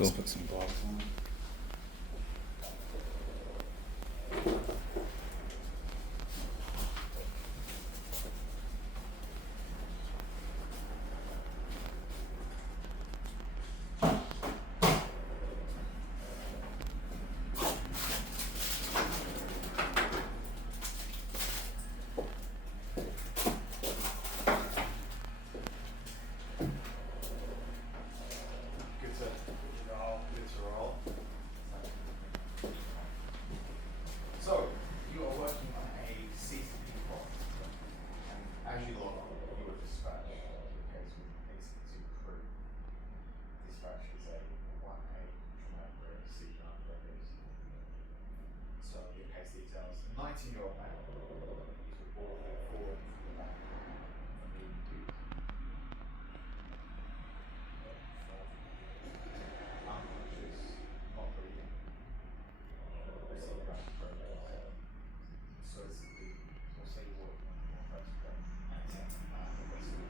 just put some gloves on. So, you are working on a CCP plot, and as you log on, you will dispatch your case with AC2 crew. Dispatch is a 1A traumatic brain seizure upgrade. So, your case details: a 19-year-old male is reported to have fallen from the back from being duped. Unconscious, not breathing. Received back from so it's the we'll say what first play and then the rest of the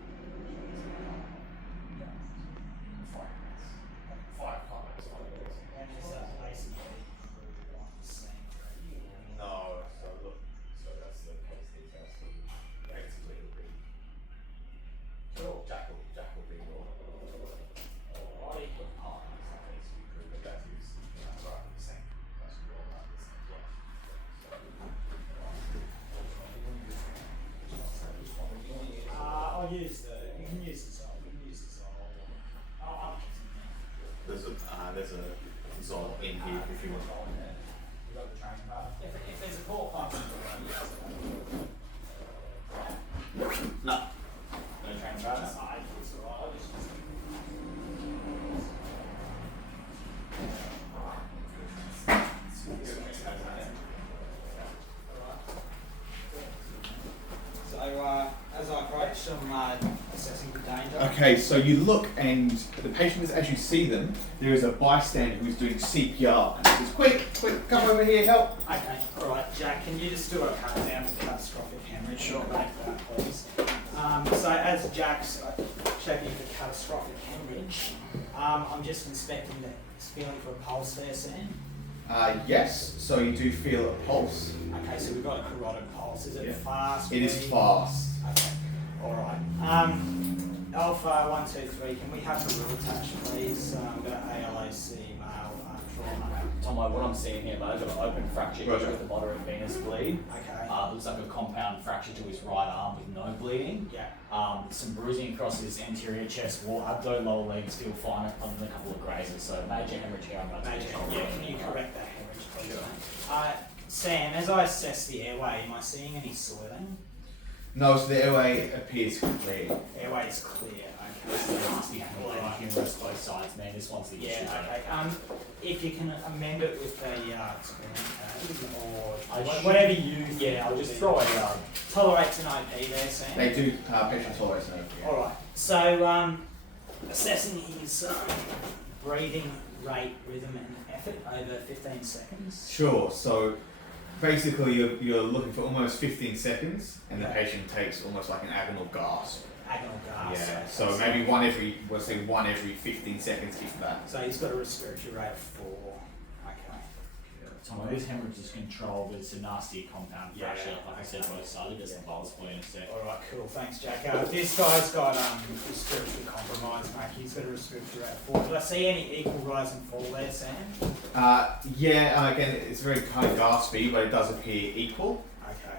five comments on this. And is that basically crew on the scene already? No, so look, so that's the case details. Basically it'll be Jack will be your Alrighty. partner, it's not basically crew, but that is right the same. That's your this as well. I'll use you can use the Zol. You can use the Zol. I'll There's a Zol in here if you want. You got the training part. If there's a call function, No. no training part. It's alright. I'll just use So, as I approach, I'm assessing the danger. Okay, so you look and the patient is, as you see them, there is a bystander who's doing CPR and says, quick, come over here, help. Okay, alright, Jack, can you just do a cut down for catastrophic hemorrhage? Sure, mate, for that, please. So, as Jack's checking for catastrophic hemorrhage, I'm just inspecting the feeling for a pulse there, Sam. Yes, so you do feel a pulse. Okay, so we've got a carotid pulse. Is it Yeah. fast? It is quick? fast. Okay, alright. Alpha 1, 2, 3, can we have the rule attached, please? We've got ALAC, male, trauma. Tomo, what I'm seeing here, mate, I've got an open fracture here Roger. with a moderate venous bleed. Okay. Looks like a compound fracture to his right arm with no bleeding. Yeah. Some bruising across his anterior chest wall, abdo, lower legs feel fine other than a couple of grazes, so major hemorrhage here. I'm about to Major, check. yeah, can you correct that hemorrhage, please? Sam, as I assess the airway, am I seeing any soiling? No, so the airway appears clear. Airway is clear, This okay. is a nasty hemorrhage, humerus both sides, man. This one's the issue. Yeah, okay. If you can amend it with a or I whatever you Yeah, I'll just throw it out. tolerates an OP there, Sam. They do, patient tolerance no. Alright, so assessing his breathing rate, rhythm and effort over 15 seconds. Sure, so basically you're looking for almost 15 seconds and the Okay. patient takes almost like an agonal gasp. Agonal gasp. Yeah, okay, so maybe we'll say one every 15 seconds, if that. So he's got a respiratory rate of 4. Okay. Tomo, this hemorrhage is controlled, but it's a nasty compound Yeah, fracture. Like I said, okay. both sides. There's some bowels for you in a sec. Alright, cool, thanks Jack. This guy's got respiratory compromise, mate. He's got a respiratory rate of 4. Do I see any equal rise and fall there, Sam? Yeah, again, it's very kind of gaspy, but it does appear equal. Okay.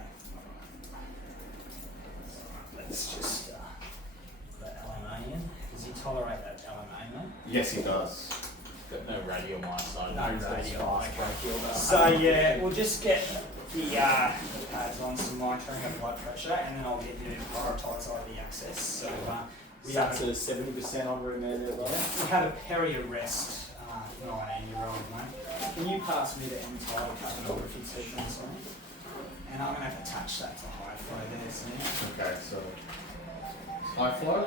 Let's just put that LMA in. Does he tolerate that LMA, mate? Yes, he does. Got no radial myocyte. No It's radial, fast okay. brachial. So yeah, we'll just get the pads on, some monitoring of blood pressure, and then I'll get you to prioritise IV access. So we Sat have to 70% on room there, though. we had a peri-arrest 19-year-old, mate. Can you pass me the end-tidal capnography sequence on it? And I'm going to have to attach that to high flow there, Sam. Okay, so high flow.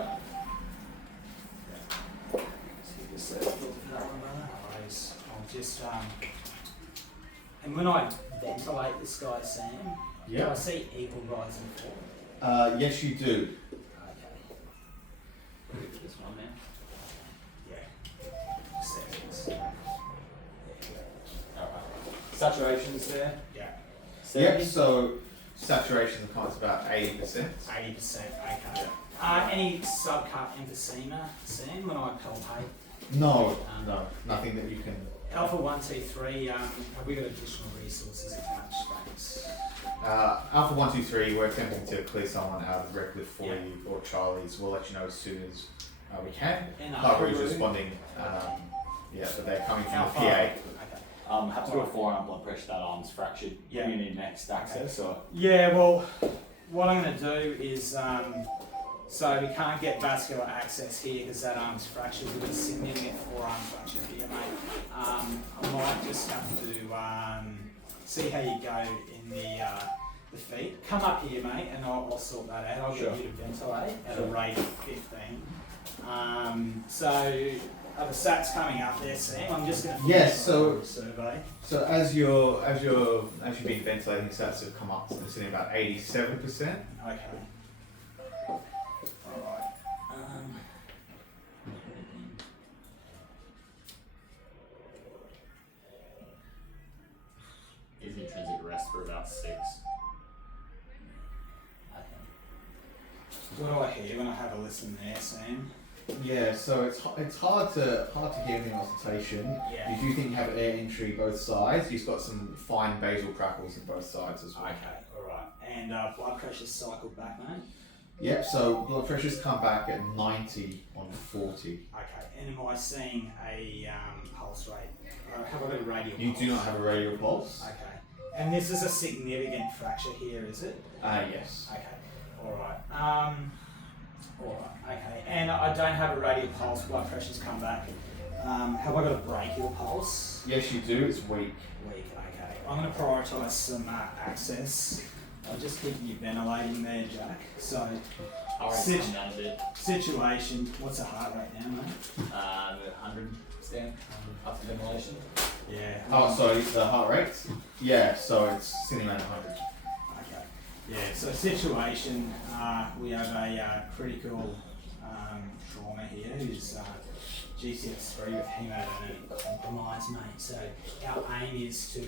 I'll just and when I ventilate this guy, Sam, do I see equal rise and fall? Yes, you do. Okay. This one, man. Yeah. Seconds. Saturations there. Yeah. Yep, so saturation comes about 80%. 80%. Okay. Any subcut emphysema seen when I palpate? No, nothing that you can. Alpha 1, T3, have we got additional resources attached? Thanks. Alpha 1, 2, 3, we're attempting to clear someone out of Redcliffe for you or Charlie's. We'll let you know as soon as we can. Harvey's responding. But they're coming from the PA. Okay. Have to do a forearm blood pressure, that arm's fractured. Yeah. Do you need next access or? Yeah, well, what I'm going to do is, so we can't get vascular access here because that arm's fractured. We've got a significant forearm fracture here, mate. I might just have to see how you go in the feet. Come up here, mate, and I'll sort that out. I'll get you to ventilate at a rate of 15. So are the sats coming up there, Sam? I'm just going to finish survey. So as you're being ventilating, stats have come up. So they're sitting about 87%. Okay. Alright. Is intrinsic rest for about 6. What do I hear when I have a listen there, Sam? Yeah, so it's hard to hear the auscultation. Yeah. You do think you have air entry both sides. You've got some fine basal crackles in both sides as well. Okay, alright. And blood pressure's cycled back, mate? Yep, so blood pressure's come back at 90 on 40. Okay, and am I seeing a pulse rate? Have I got a radial You pulse? do not have a radial pulse? Okay. And this is a significant fracture here, is it? Yes. Okay, alright. Alright, okay. And I don't have a radial pulse, blood pressure's come back. Have I got a brachial pulse? Yes, you do. It's weak. Weak, okay. I'm going to prioritise some access. I'll just keep you ventilating there, Jack. So, Come down a bit. situation, what's the heart rate now, mate? 100 stand up to ventilation. Yeah. Oh, sorry, the heart rate? Yeah, so it's sitting around 100. Okay. Yeah, so situation, we have a critical trauma here who's GCS3 with hemodynamic compromise, mate. So our aim is to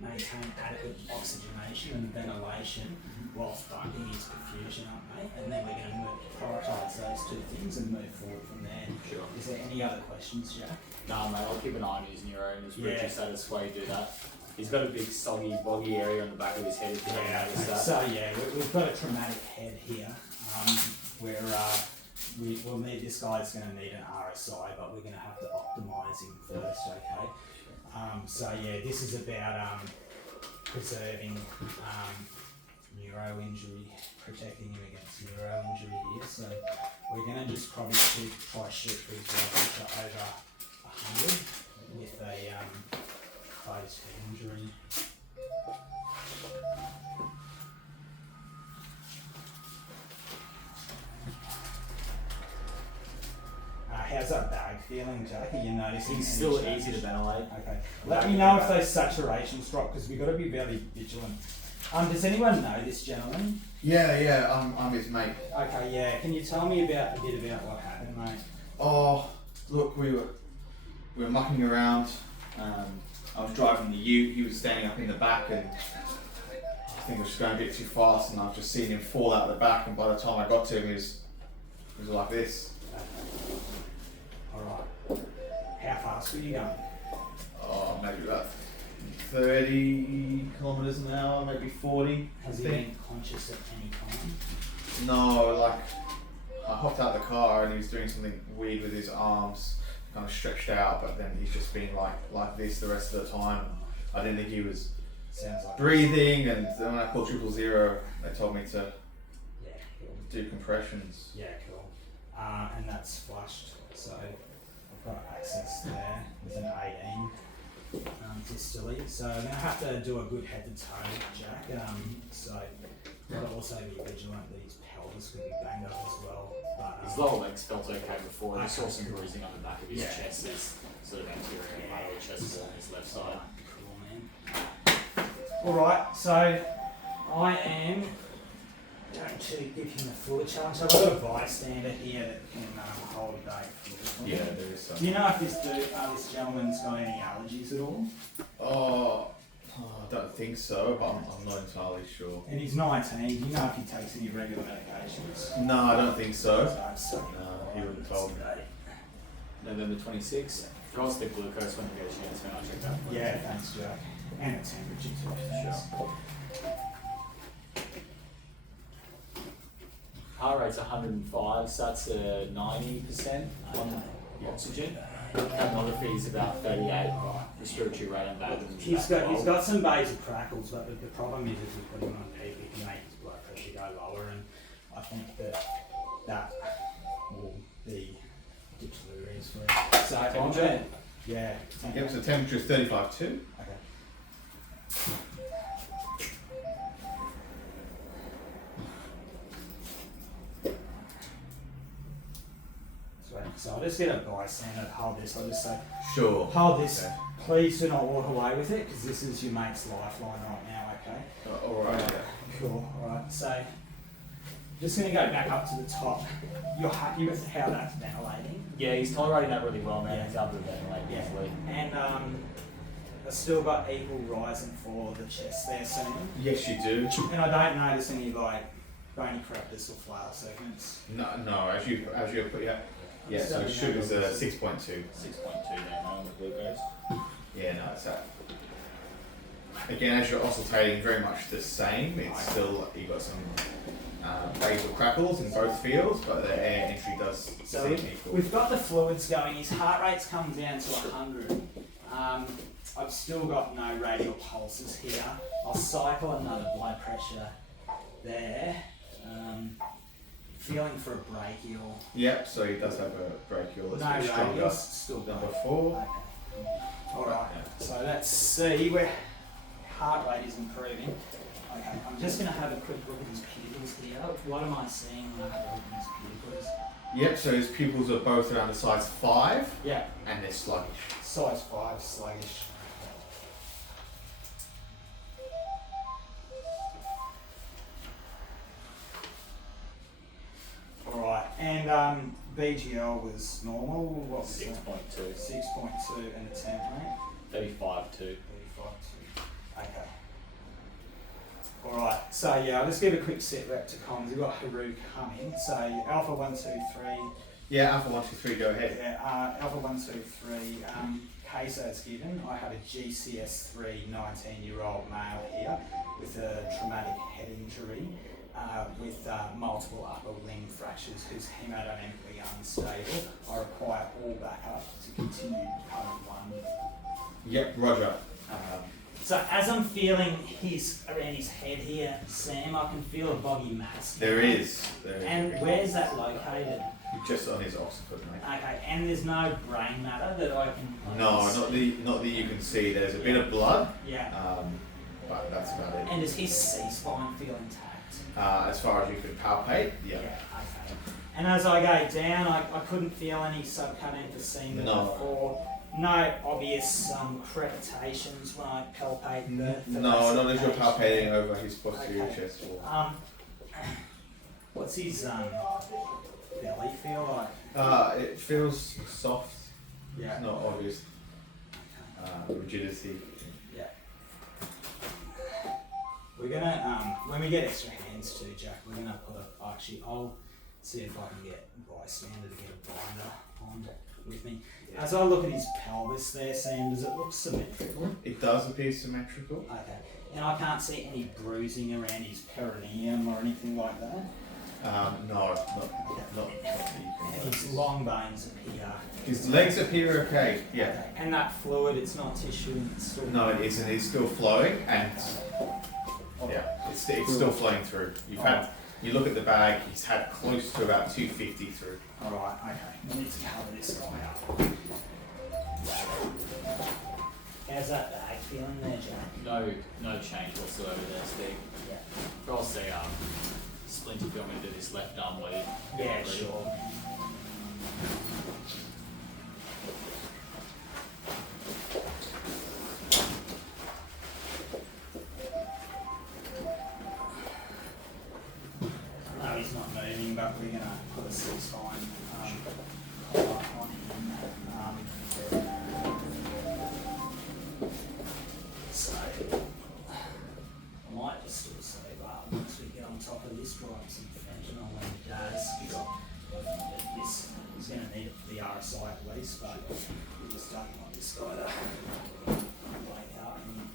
maintain adequate oxygenation and ventilation whilst bumping his perfusion up, mate. And then we're going to prioritise those two things and move forward from there. Sure. Is there any other questions, Jack? No, mate, I'll keep an eye on his neuro and his Yeah. bridge status while you do that. He's got a big soggy, boggy area on the back of his head if you haven't noticed that. So yeah, we've got a traumatic head here where we'll need, this guy's going to need an RSI, but we're going to have to optimise him first, okay? So yeah, this is about preserving neuro injury, protecting him against neuro injury here. So we're going to just probably try to shoot for his blood pressure over 100 with a closed head injury. How's that bag feeling, Jack? Are you noticing? He's any still change? easy to ventilate. Okay. Let me know if those saturations drop because we've got to be very vigilant. Does anyone know this gentleman? Yeah, I'm his mate. Okay, yeah. Can you tell me a bit about what happened, mate? Oh, look, we were mucking around. I was driving the ute, he was standing up in the back, and I think I was just going a bit too fast, and I've just seen him fall out the back, and by the time I got to him, he was like this. Okay. Alright. How fast were you going? Oh, maybe about 30 kilometres an hour, maybe 40. Has he been conscious at any time? No, like, I hopped out of the car and he was doing something weird with his arms, kind of stretched out, but then he's just been like this the rest of the time. I didn't think he was Sounds like breathing, and when I called 000, they told me to yeah, cool. do compressions. Yeah, cool. And that's flushed, so I've got access there with an 18 distally. So I'm going to have to do a good head to toe, Jack. So I've got to also be vigilant that his pelvis could be banged up as well. But, His lower legs felt okay before. I saw Okay. some bruising on the back of his chest. There's sort of anterior and lateral chest wall on his left side. Cool, man. Alright, so I am going to give him a fluid challenge. So I've got a bystander here that can hold a fluid. There is some. Do you know if this gentleman's got any allergies at all? Oh, Oh, I don't think so, but I'm not entirely sure. And he's 19. Do you know if he takes any regular medications? No, I don't think so. So, No, he wouldn't have told me. November 26th. How's the glucose when you get a chance? When I check that. Yeah, thanks, Jack. And the temperature too. Thanks. Heart rate's 105, so that's 90% on oxygen. Capnography is about 38. Respiratory rate and that. He's got some basal crackles, but the problem is if you put him on PEEP, it can make his blood pressure go lower, and I think that will be deleterious for him. So Temperature? Yeah. Yep, so temperature is 35.2. Okay. So I'll just get a bystander to hold this. I'll just say, Sure. hold this. Okay. Please do not walk away with it, because this is your mate's lifeline right now, okay? Alright, yeah. Cool, alright. So, just going to go back up to the top. You're happy with how that's ventilating? Yeah, he's tolerating that really well, man. Yeah. He's able to ventilate easily. And I've still got equal rising for the chest there, Sam. Yes, you do. And I don't notice any like bony crepitus or flower segments. No, as you put yeah. So sugar's 6.2. 6.2 then on the glucose. Yeah, no, it's that. Again, as you're oscillating, very much the same. It's still you got some basal crackles in both fields, but the air entry does So seem equal. we've got the fluids going. His heart rate's come down to 100. I've still got no radial pulses here. I'll cycle another blood pressure there. Feeling for a brachial. Yep, so he does have a brachial No that's a bit stronger. radials, still Number got. 4. Okay. Alright, Yeah. so let's see where heart rate is improving. Okay, I'm just going to have a quick look at his pupils here. What am I seeing when I have a look at his pupils? Yep, so his pupils are both around the size 5 Yeah, and they're sluggish. size 5, sluggish. Alright, and BGL was normal. What was 6.2. that? 6.2 and the temp rate? 35.2. 35.2. Okay. Alright, so yeah, I'll just give a quick set rep to comms. We've got Haru coming. So alpha 1, 2, 3. Yeah, alpha 1, 2, 3, go ahead. Yeah, alpha 1, 2, 3. Queso is given. I have a GCS3 19-year-old male here with a traumatic head injury with multiple upper limb fractures who's hemodynamically unstable. I require all backup to continue current 1. Yep, roger. So as I'm feeling around his head here, Sam, I can feel a boggy mass. There is. And where's that located? Just on his occiput, mate. Okay, and there's no brain matter that I can. No, not that you can see. There's a bit of blood, Yeah. but that's about it. And does his C-spine feel intact? As far as you can palpate, yeah. Okay. And as I go down, I couldn't feel any subcut emphysema No. before. No obvious crepitations when I palpate the No, not as you're thoracic palpating over his posterior Okay. chest wall. What's his belly feel like? It feels soft. Yeah. It's not obvious rigidity. Yeah. We're gonna when we get extra hands too, Jack, we're gonna I'll see if I can get bystander to get a binder on with me. Yeah. As I look at his pelvis there, Sam, does it look symmetrical? It does appear symmetrical. Okay. And I can't see any bruising around his perineum or anything like that. No, not that you And can his notice. long bones appear. His legs appear okay. Yeah. Okay. And that fluid, it's not tissue, it's still. No, it isn't. It's still flowing, and yeah, it's still flowing through. You look at the bag. He's had close to about 250 through. Alright, okay. We need to cover this guy up. How's that bag feeling there, Jack? No change whatsoever there, Steve. Yeah. I'll say, Splint, if you want me to do this left arm lead. Yeah, sure. No, he's not moving, but we're gonna put a C-spine collar on him. So starting on this guy to wake up and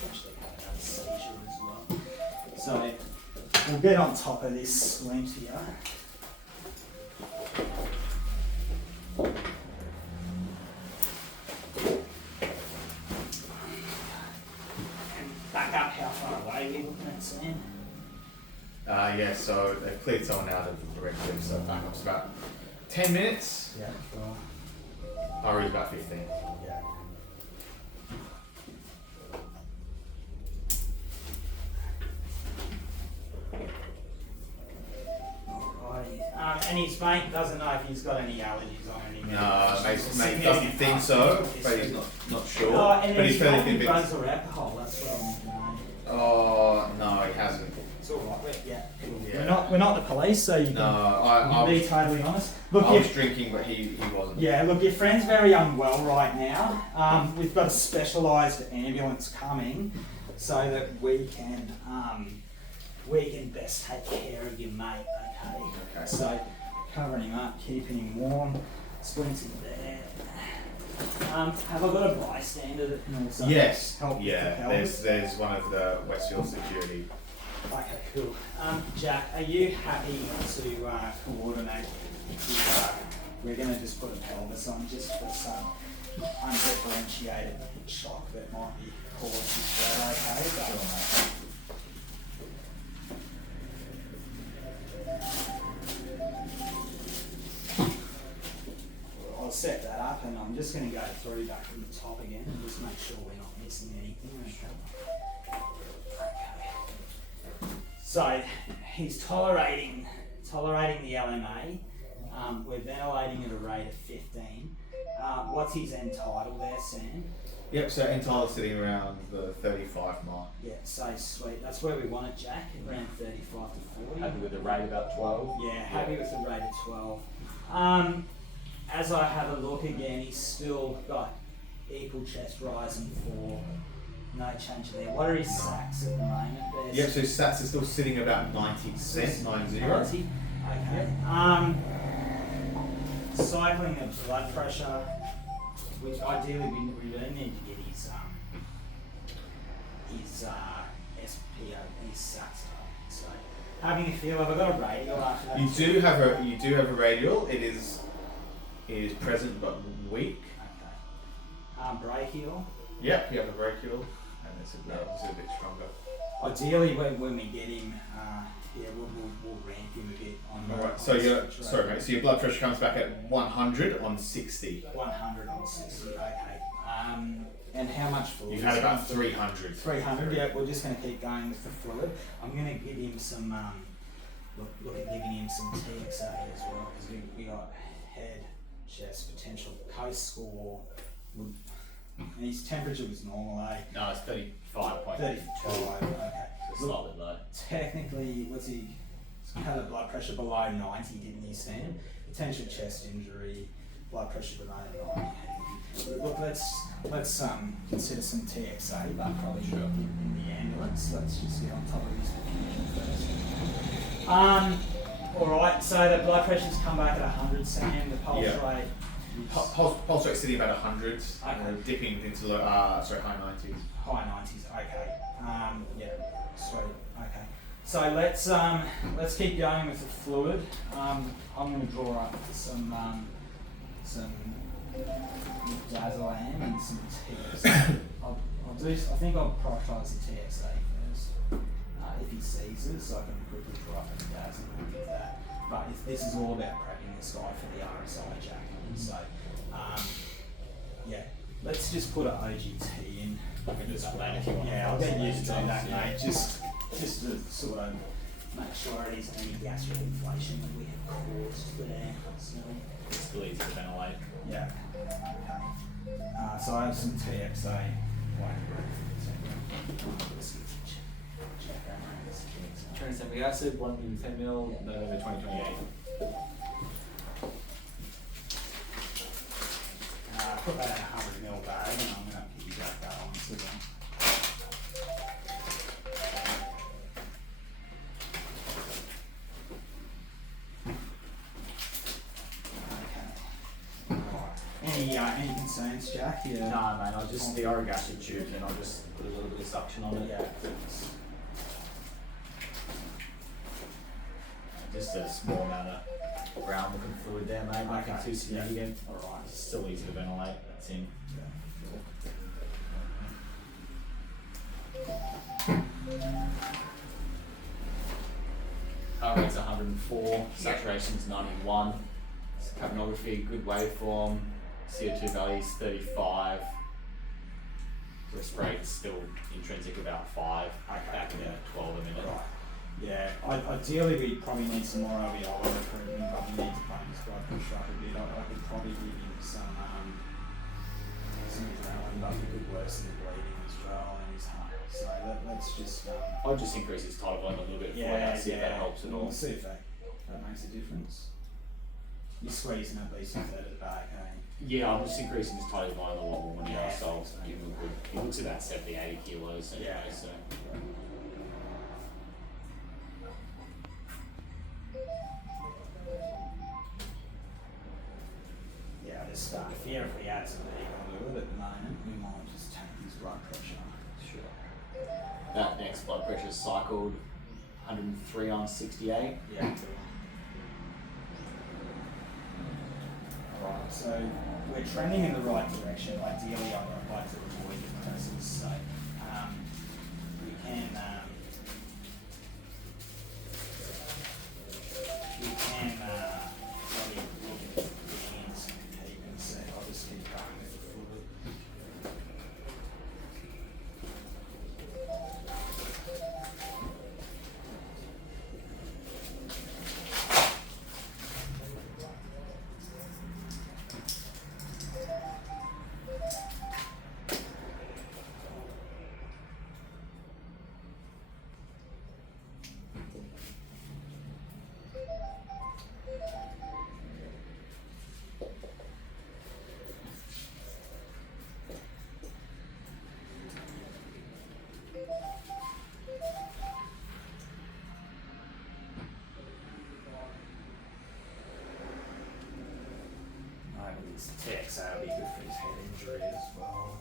potentially have another seizure as well. So we'll get on top of this splint here. And back up, how far away are we looking at, Sam? Yeah, so they've cleared someone out of the directive, so backup's about 10 minutes. Yeah, sure. RE about 15. Yeah. Alrighty. And his mate doesn't know if he's got any allergies on anything. No, mate doesn't think so, but he's not sure. And but he's fairly convinced. drugs or alcohol, that's what I'm thinking. Oh, no, he hasn't. It's alright, yeah. Yeah. We're not the police, so you No, can be totally honest. Look, I was drinking, but he wasn't. yeah, look, your friend's very unwell right now. We've got a specialised ambulance coming so that we can best take care of your mate, okay? Okay. So, covering him up, keeping him warm, splinting there. Have I got a bystander that can also Yes. help with the Yeah. pelvis? There's one of the Westfield security. Okay, cool. Jack, are you happy to coordinate? We're going to just put a pelvis on just for some undifferentiated shock that might be caused as well, okay? I'll set that up and I'm just going to go through back from the top again and just make sure we're not missing anything. Okay. So he's tolerating the LMA. We're ventilating at a rate of 15. What's his end tidal there, Sam? Yep, so Intel is sitting around the 35 mark. Yeah, so sweet. That's where we want it, Jack, around 35 to 40. Happy with the rate about 12? Yeah, happy with the rate of 12. As I have a look again, he's still got equal chest rise and 4. No change there. What are his sacks at the moment? Yep, so sats are still sitting about 90%, 90. Okay. Cycling of blood pressure, which ideally we don't need to get his SPO, his sats up. So having a feel, have I got a radial after that? You do have a radial. It is present but weak. Okay. Brachial. Yep, you have a brachial, and it's a bit stronger. Ideally, when we get him, we'll ramp him a bit on. Alright, so your blood pressure comes back at 100 on 60. 100 on 60. Okay. And how much fluid? You've had about 300. 300. Yeah, we're just going to keep going with the fluid. I'm going to give him some. Look at giving him some TXA as well because we got head, chest, potential post score. And his temperature was normal, eh? No, it's 35.2. 35. Okay. So slightly low. Technically, he's had a blood pressure below 90, didn't he, Sam? Potential chest injury, blood pressure below 90. Look, let's consider some TXA, but probably in the ambulance. Let's just get on top of this perfusion first. Alright, so the blood pressure's come back at 100, Sam. The pulse rate. Pulse rate sitting about 100, Okay. dipping into high 90s. High 90s, okay. Yeah, sweet, okay. So let's keep going with the fluid. I'm going to draw up some Dazolam and some TXA. I think I'll prioritise the TXA first. If he seizes, so I can quickly draw up the Dazolam with that. But this is all about prepping this guy for the RSI jack. So, yeah, let's just put an OGT in. I can do that later if you want. Yeah, I'll get used to that, mate. Just to sort of make sure it isn't any gastric inflation that we have caused there. So, It's still easy to ventilate. yeah. Okay. So I have some TXA. Tranexamic acid, 110 ml, November 2028. Put that in a 100 ml bag and I'm going to piggyback that onto them. Okay. Right. Any concerns, Jack? Yeah. No, mate, I'll just, the orogastric tube, and I'll just put a little bit of suction on it. Yeah. Just a small amount of brown looking fluid there, mate, nothing Okay, too significant. Alright. It's still easy to ventilate, that's in. Heart rate's 104, saturation's 91. Capnography, good waveform. CO2 value's 35. Rest rate's still intrinsic about 5. Back in 12 a minute. Right. Yeah, ideally we probably need some more alveolar recruitment, probably need to bump his blood pressure up a bit. I could probably give him some adrenaline, but it could worsen the bleeding as well in his heart. So let's just I'll just increase his tidal volume a little bit for you, see if that helps at all. See if that makes a difference. You're squeezing at least a third of the bag, eh? Yeah, I'm just increasing his tidal volume a lot more now, Yeah. so I'll give him a good. He looks about 70, 80 kilos anyway, Yeah. so. Yeah, I just fear if we add some fluid at the moment, we might just take his blood pressure. Sure. That next blood pressure cycled 103 on 68. Yeah. Alright, so we're trending in the right direction. Ideally, I'd like to avoid hypnosis, so we can probably look at putting in some keep and see. I'll just keep going with the fluid. His TXA will be good for his head injury as well.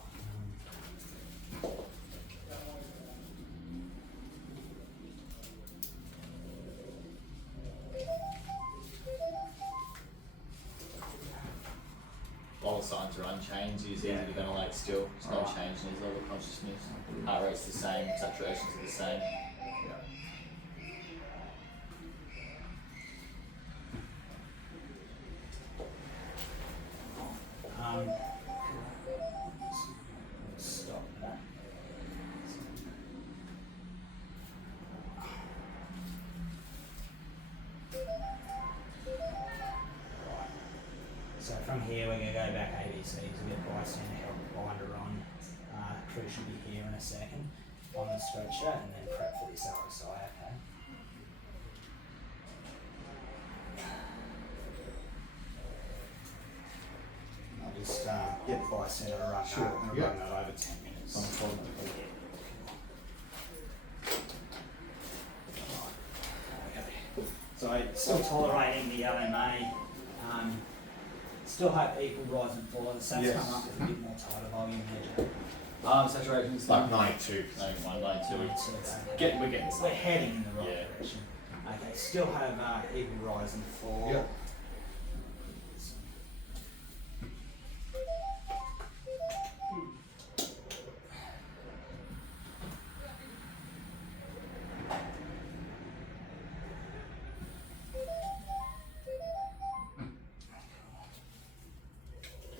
Vital signs are unchanged, he's easy to ventilate still, there's no Alright. change in his level of consciousness. Heart rate's the same, saturations are the same. Stop that. So from here we're going to go back ABC to get bystander help binder on. Crew should be here in a second on the stretcher and then prep for this RSI, okay? I'll just get the bystander to run Sure, that and yeah. run that over 10 minutes. No problem. Okay. So still tolerating the LMA, still have equal rise and fall. The SAT's Yes. come up with a bit more tidal volume here. Saturation's Like 92. 91, 92. So it's, We're getting we're heading in the right Yeah. direction. Okay, still have equal rise and fall. Yep.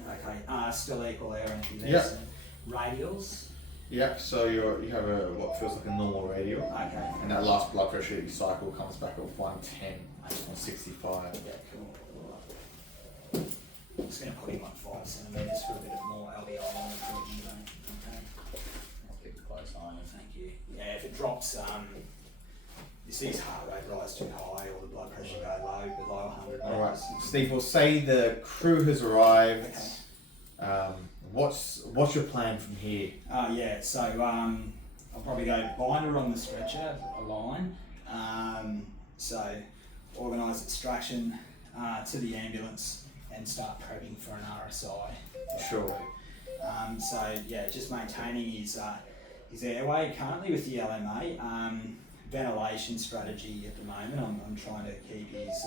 Okay, still equal air entry there. Yep. So radials. Yep, so you have a what feels like a normal radial, Okay. and that last blood pressure you cycle comes back at 110 on 65. Yeah, cool. I'm just going to put him on 5 centimetres for a bit of more alveolar recruitment. Okay. I'll keep a close eye on it. Thank you. Yeah, if it drops, you see his heart rate rise too high or the blood pressure go low, below 100 Alright, meters. Steve, we'll say the crew has arrived. Okay. What's your plan from here? Yeah, so I'll probably go binder on the stretcher, a line. So organise extraction to the ambulance and start prepping for an RSI. Sure. So yeah, just maintaining his airway currently with the LMA. Ventilation strategy at the moment, I'm trying to keep his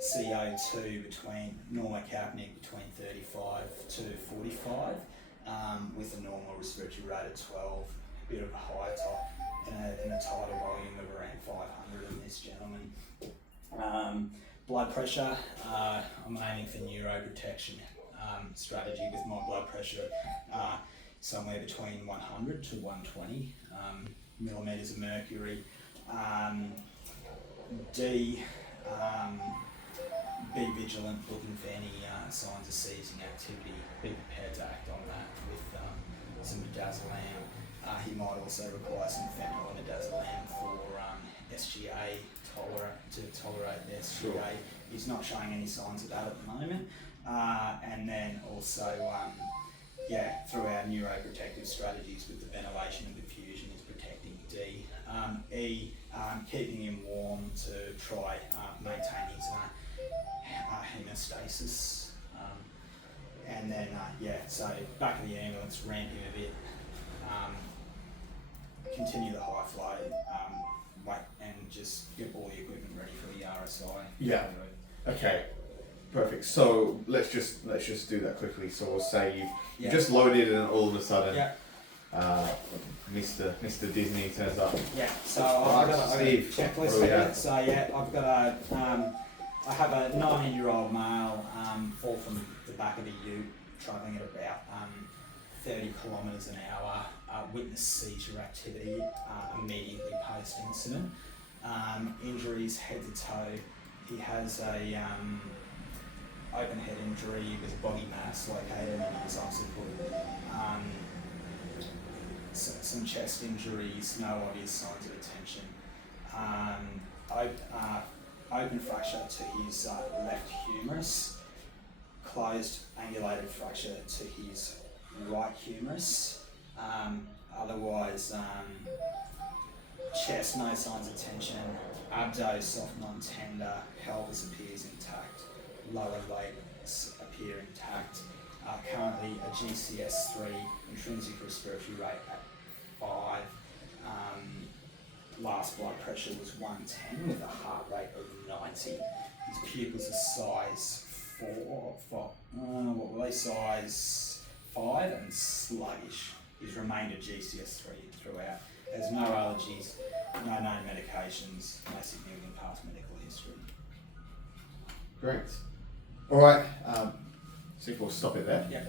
CO2 between normocapnic between 35 to 45 with a normal respiratory rate of 12, a bit of a higher top and a tidal volume of around 500 in this gentleman. Blood pressure, I'm aiming for neuroprotection strategy with my blood pressure somewhere between 100 to 120 millimeters of mercury. Be vigilant, looking for any signs of seizing activity. Be prepared to act on that with some midazolam. He might also require some fentanyl and midazolam for SGA to tolerate the SGA. Sure. He's not showing any signs of that at the moment. And then also, through our neuroprotective strategies with the ventilation and diffusion is protecting D. Keeping him warm to try maintain his hemostasis. And then, so back of the ambulance, ramp him a bit, continue the high flow, wait, and just get all the equipment ready for the RSI. Yeah. Okay. Perfect. So let's just do that quickly. So we'll say you just loaded and all of a sudden, Mr. Disney turns up. Yeah. So I've got a checklist here. So I have a 90-year-old male fall from the back of the ute, travelling at about 30 kilometres an hour. Witness seizure activity immediately post incident. Injuries head to toe. He has a open head injury with a body mass located in his occiput. Some chest injuries, no obvious signs of attention. Open fracture to his left humerus, closed angulated fracture to his right humerus. Otherwise, chest, no signs of tension. Abdo soft, non-tender. Pelvis appears intact. Lower legs appear intact. Currently a GCS3 intrinsic respiratory rate at 5. Last blood pressure was 110 with a heart rate of 90. His pupils are size 5 and sluggish. He's remained at GCS3 throughout. There's no allergies, no known medications, no significant past medical history. Great. All right. I think we'll stop it there. Yep.